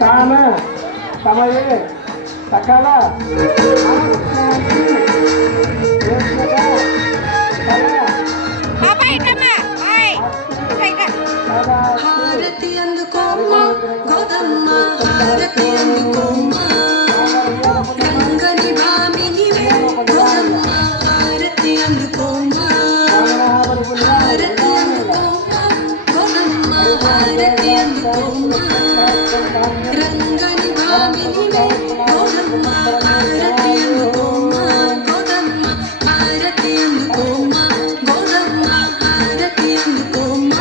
కాన సమయే సకల హారతి అందుకోమ్మ గోదమ్మ హారతి అందుకోమ్మ రంగని భామినివే గోదమ్మ హారతి అందుకోమ్మ హారతి అందుకోమ్మ గోదమ్మ హారతి అందుకోమ్మ రంగని భామినివే గోదమ్మ హారతి అందుకోమ్మ గోదమ్మ హారతి అందుకోమ్మ గోదమ్మ హారతి అందుకోమ్మ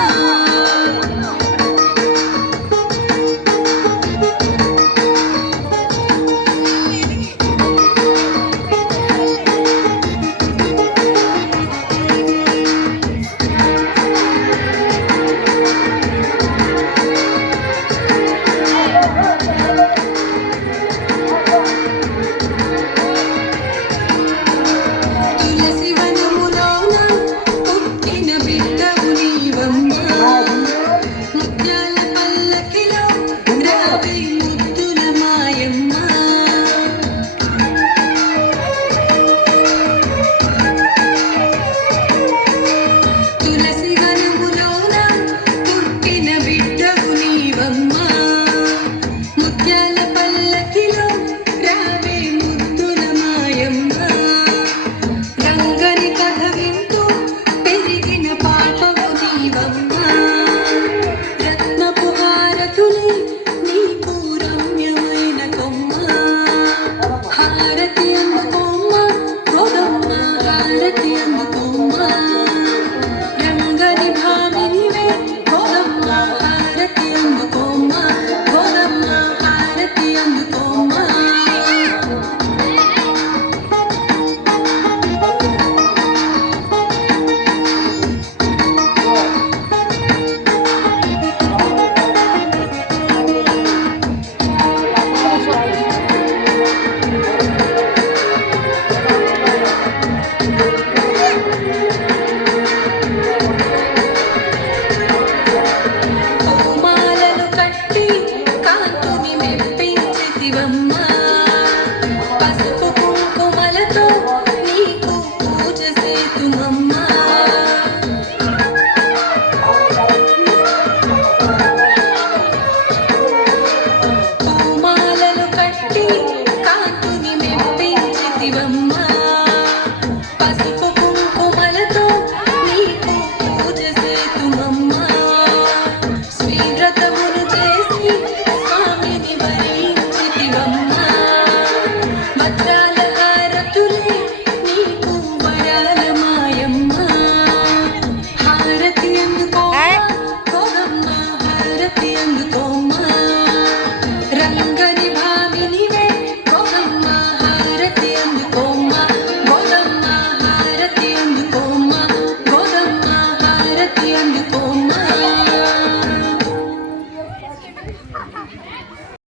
తులసి వనములోన పుట్టిన బిడ్డవు నీవమ్మ ముత్యాల పల్లకిలో రావే ముద్దుల మాయమ్మ తులసి వనములోన పుట్టిన బిడ్డవు నీవమ్మ ముత్యాల పల్లకిలో రావే ముద్దుల మాయమ్మ రంగని కథ వింటూ పెరిగిన పాపవు నీవమ్మ రత్నపు హారతులే నీకు రమ్యమైన కొమ్మ హారతి అందుకోమ్మ గోదమ్మ హారతి అందుకోమ్మ రంగని భామినివే గోదమ్మ హారతి అందుకోమ్మ గోదమ్మ హారతి అందుకోమ్మ పూమాలలు కట్టి కాంతుని మెప్పించితివమ్మ పసుపు కుంకుమలతో నీకు పూజ సేతుమమ్మ పూమాలలు కట్టి కాంతుని మెప్పించితివమ్మ పసుపు కుంకుమలతో నీకు పూజ సేతుమమ్మ శ్రీవ్రతములు చేసి